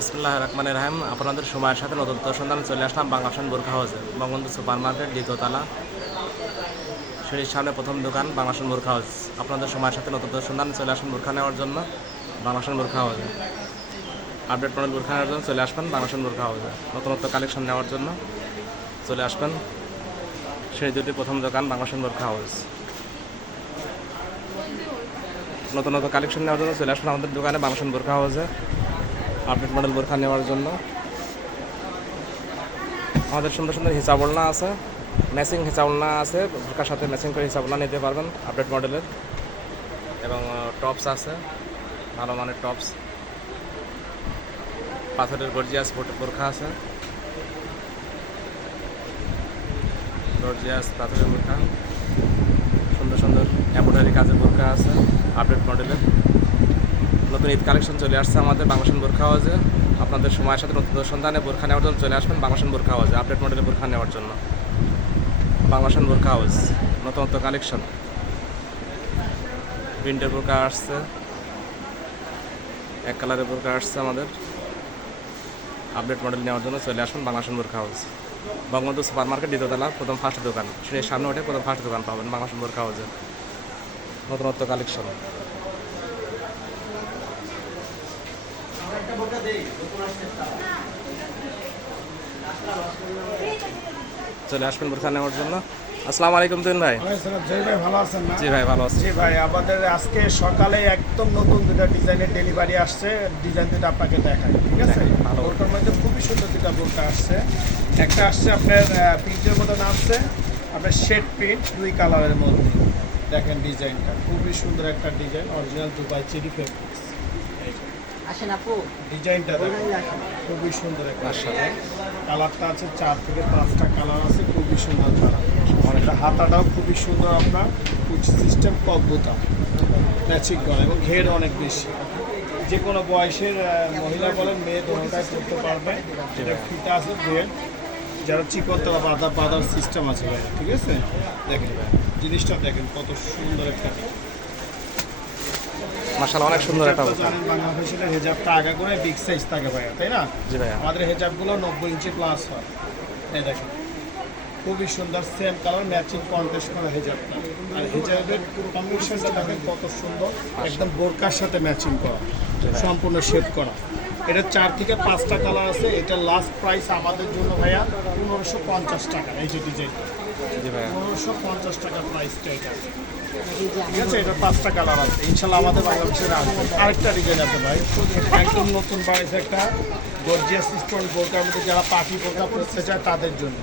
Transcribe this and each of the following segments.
বিসমিল্লাহির রহমানির রহিম। আপনাদের সময়ের সাথে নতুন সন্ধান চলে আসলাম বাংলা ফ্যাশন বোরখা হাউসে, বঙ্গবন্ধু সুপার মার্কেট, দ্বিতীয়তলা, সিঁড়ির সামনে প্রথম দোকান, বাংলা ফ্যাশন বোরখা হাউস। আপনাদের সময়ের সাথে নতুন সন্ধান চলে আসুন বোরখা নেওয়ার জন্য বাংলা ফ্যাশন বোরখা হাউসে। আপডেট মডেল বোরখা নেওয়ার জন্য চলে আসবেন বাংলা ফ্যাশন বোরখা হাউসে। নতুনত্ব কালেকশন নেওয়ার জন্য চলে আসবেন সিঁড়ি দুটি প্রথম দোকান, বাংলা ফ্যাশন বোরখা হাউস। নতুন কালেকশন নেওয়ার জন্য চলে আসবেন আমাদের দোকানে বাংলা ফ্যাশন বোরখা হাউসে। আপডেট মডেল বোরখা নেওয়ার জন্য আমাদের সুন্দর সুন্দর হিসাব ওড়না আছে, ম্যাচিং হিসাব ওড়না আছে, বোরখার সাথে ম্যাচিং করে হিসাব ওড়না নিতে পারবেন আপডেট মডেলের। এবং টপস আছে, ভালো মানের টপস, পাথরের গর্জিয়াস বোরখা আছে, গর্জিয়াস পাথরের বোরখা, সুন্দর সুন্দর এমব্রয়ডারি কাজের বোরখা আছে আপডেট মডেলের। নতুন ঈদ কালেকশন চলে আসছে আমাদের বাংলাদেশ বোরখা হাউসে। আপনাদের সময়ের সাথে নতুন সন্ধানে বোরখা নেওয়ার জন্য চলে আসবেন বাংলাদেশ বোরখা হাউসে, আপডেট মডেলের বোরখা নেওয়ার জন্য বাংলাদেশ বোরখা হাউস। নতুনত্ব কালেকশন প্রিন্টের বোরখা আসছে, এক কালারের বোরখা আসছে আমাদের। আপডেট মডেল নেওয়ার জন্য চলে আসবেন বাংলাদেশ বোরখা হাউস, বঙ্গবন্ধু সুপার মার্কেট, দ্বিতীয়তলা, প্রথম ফার্স্ট দোকান। সিঁড়ির সামনে ওঠে প্রথম ফার্স্ট দোকান পাবেন বাংলাদেশ বোরখা হাউসে। নতুনত্ব কালেকশন চলে আসবেন বোরখা নেওয়ার জন্য। আসসালামু আলাইকুম তুহিন ভাই। জয় ভাই, ভালো আছেন না? জি ভাই, ভালো আছি। জি ভাই, আমাদের আজকে সকালে একদম নতুন দুটো ডিজাইনের ডেলিভারি আসছে। ডিজাইন দুটো আপনাকে দেখাই, ঠিক আছে? ভালো। বোরকার মধ্যে খুবই সুন্দর দুটো বোরকা আসছে। একটা আসছে আপনার প্রিন্টের মতো নামছে, আপনার শেড প্রিন্ট, দুই কালারের মধ্যে। দেখেন ডিজাইনটা খুবই সুন্দর একটা design, original Dubai cherry fabrics. আসেন আপু, ডিজাইনটা দেখেন খুবই সুন্দর একটা মাশাআল্লাহ। কালারটা আছে 4 থেকে 5টা কালার আছে, খুবই সুন্দর কালার। অনেকটা হাতাটাও খুবই সুন্দর, আপনার কুচি সিস্টেম, কক বোতাম, ম্যাচিং করা এবং ঘের অনেক বেশি। যে কোনো বয়সের মহিলা বলেন মেয়ে দোনোটাই করতে পারবে। যেটা ফিতা আছে ঘের, যারা চিকনতলা বাঁধার সিস্টেম আছে ভাই, ঠিক আছে? দেখেন জিনিসটা দেখেন কত সুন্দর একটা। মাশাআল্লাহ, অনেক সুন্দর একটা বোরখা। জানেন বাংলা ফ্যাশনের হেজাবটা আগা করে বিগ সাইজ থাকে ভাইয়া, তাই না? জি ভাইয়া। আমাদের হেজাবগুলো 90 ইঞ্চি প্লাস হয়। এই দেখেন খুবই সুন্দর, সেম কালার ম্যাচিং কন্ট্রাস্ট করা হেজাবটা। আর হেজাবের কম্বিনেশনটা দেখেন কত সুন্দর, একদম বোরকার সাথে ম্যাচিং করা, সম্পূর্ণ শেড করা। এটা 4 থেকে 5টা কালার আছে। এটা লাস্ট প্রাইস আমাদের জন্য ভাইয়া 1550 টাকা। এই যে ডিজাইনটা জি ভাইয়া। 1550 টাকা প্রাইসটা এটা, ঠিক আছে? এটা 5টা কালার আছে, ইনশাল্লাহ আমাদের বাংলাদেশের আসবে। আরেকটা ডিজাইন আছে ভাই, একদম নতুন বাড়িতে একটা গর্জিয়াস স্টোন বোরকার মধ্যে, যারা পাখি বোরকা পরতে চায় তাদের জন্য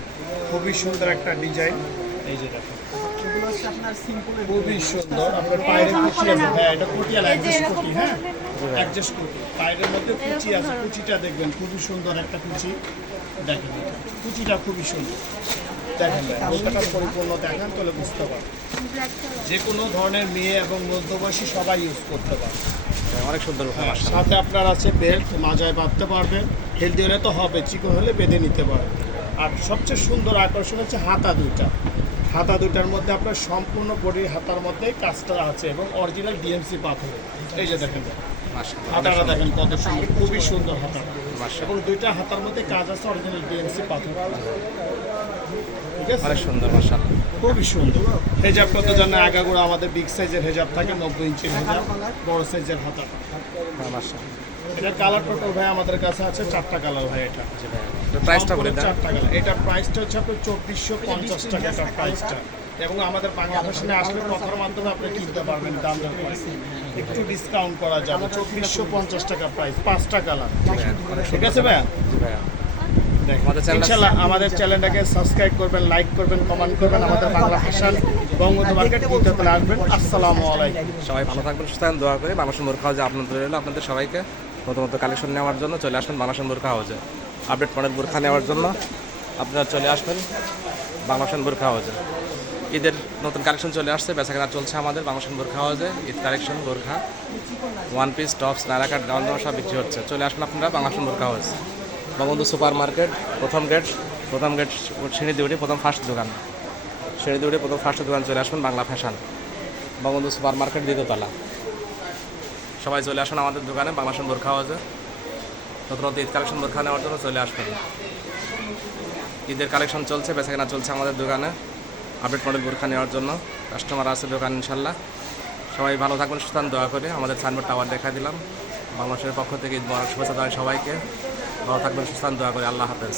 খুবই সুন্দর একটা ডিজাইন। এই যে দেখেন খুবই সুন্দর, আপনার পায়ের কুচি আছে। হ্যাঁ, এটা কুটিয়ালা অ্যাডজাস্ট কুটি, হ্যাঁ অ্যাডজাস্ট কুটি, পায়ের মধ্যে কুচি আছে। কুচিটা দেখবেন খুবই সুন্দর একটা কুচি, দেখেন এটা কুচিটা খুবই সুন্দর। দেখেন বোরকাটা পরিপূর্ণ দেখেন তাহলে বুঝতে পারবেন। যে কোনো ধরনের মেয়ে এবং মধ্যবয়সী সবাই ইউজ করতে পারে। অনেক সুন্দর বোরখা, মাশাআল্লাহ। সাথে আপনার আছে বেল্ট, মাজায় বাঁধতে পারবেন। হেলদি হলে তো হবে, চিকন হলে বেঁধে নিতে পারবেন। আর সবচেয়ে সুন্দর আকর্ষণ হচ্ছে হাতা দুইটা। হাতা দুটার মধ্যে আপনার সম্পূর্ণ বডির হাতার মধ্যেই কাজটা আছে এবং অরিজিনাল ডিএমসি পাথর। এই যে দেখেন মাশাআল্লাহ, হাতাটা দেখেন কত সুন্দর, খুবই সুন্দর হাতা। মাশাআল্লাহ। এবং দুইটা হাতার মধ্যে কাজ আছে অরিজিনাল ডিএমসি পাথর, ঠিক আছে? অনেক সুন্দর, মাশাআল্লাহ। খুবই সুন্দর। হেজাব কত জানেন? আগাগোড়া আমাদের বিগ সাইজের হেজাব থাকে, 90 ইঞ্চির হেজাব, বড় সাইজের হাতা। হ্যাঁ, মাশাআল্লাহ। এটা কালার টোটাল ভাই আমাদের কাছে আছে 4টা কালার ভাই। এটা জি ভাইয়া। তো প্রাইসটা বলে দেন। 4টা কালার। এটা প্রাইসটা হচ্ছে আপনার 2450 টাকা এটা প্রাইসটা। এবং আমাদের বাংলা ফ্যাশনে আসলে কথার মাধ্যমে আপনি কিনতে পারবেন দাম দর করে। একটু ডিসকাউন্ট করা যাবে। 2450 টাকা প্রাইস, 5টা কালার, ঠিক আছে ভাইয়া? জি ভাইয়া। আমাদের ইনশাআল্লাহ আমাদের চ্যানেলটাকে সাবস্ক্রাইব করবেন, লাইক করবেন, কমেন্ট করবেন। আমাদের বাংলা ফ্যাশন বঙ্গবন্ধু মার্কেট দ্বিতীয়তলা আসবেন। আসসালামু আলাইকুম। সবাই ভালো থাকবেন, সুস্থ থাকবেন, দোয়া করি। বাংলাদেশ বোরখা হাউসে আপনাদের রইল আপনাদের সবাইকে নতুন কালেকশন নেওয়ার জন্য চলে আসবেন বাংলাদেশ বোরখা হাউসে। আপডেট মডেল বোরখা নেওয়ার জন্য আপনারা চলে আসবেন বাংলাদেশ বোরখা হাউসে। ঈদের নতুন কালেকশন চলে আসছে, বেচাকেনা চলছে আমাদের বাংলাদেশ বোরখা হাউসে। ঈদ কালেকশন বোরখা, ওয়ান পিস, টপস, নায়রা কাট, গাউন সব বিক্রি হচ্ছে। চলে আসবেন আপনারা বাংলাদেশ বোরখা হাউস, বঙ্গবন্ধু সুপার মার্কেট, প্রথম গেট সিঁড়ি দিয়ে উঠে প্রথম ফার্স্ট দোকান। সিঁড়ি দিয়ে উঠে প্রথম ফার্স্ট দোকান চলে আসবেন Bangla fashion, Bangabandhu super market, দ্বিতীয়তলা। সবাই চলে আসুন আমাদের দোকানে বাংলাদেশ বোরখা হাউসে। নতুন নতুন ঈদ কালেকশন বোরখা নেওয়ার জন্য চলে আসবেন। ঈদের কালেকশন চলছে, বেচাকেনা চলছে আমাদের দোকানে। আপডেট মডেল বোরখা নেওয়ার জন্য কাস্টমার আছে দোকান ইনশাল্লাহ। সবাই ভালো থাকবেন, সুস্থ থাকবেন, দোয়া করে। আমাদের সাইনবোর্ড টাওয়ার দেখা দিলাম। বাংলাদেশের পক্ষ থেকে ঈদ মোবারক শুভেচ্ছা জানাই সবাইকে। ভালো থাকবেন, সুস্থ থাকবেন, দোয়া করে। আল্লাহ হাফেজ।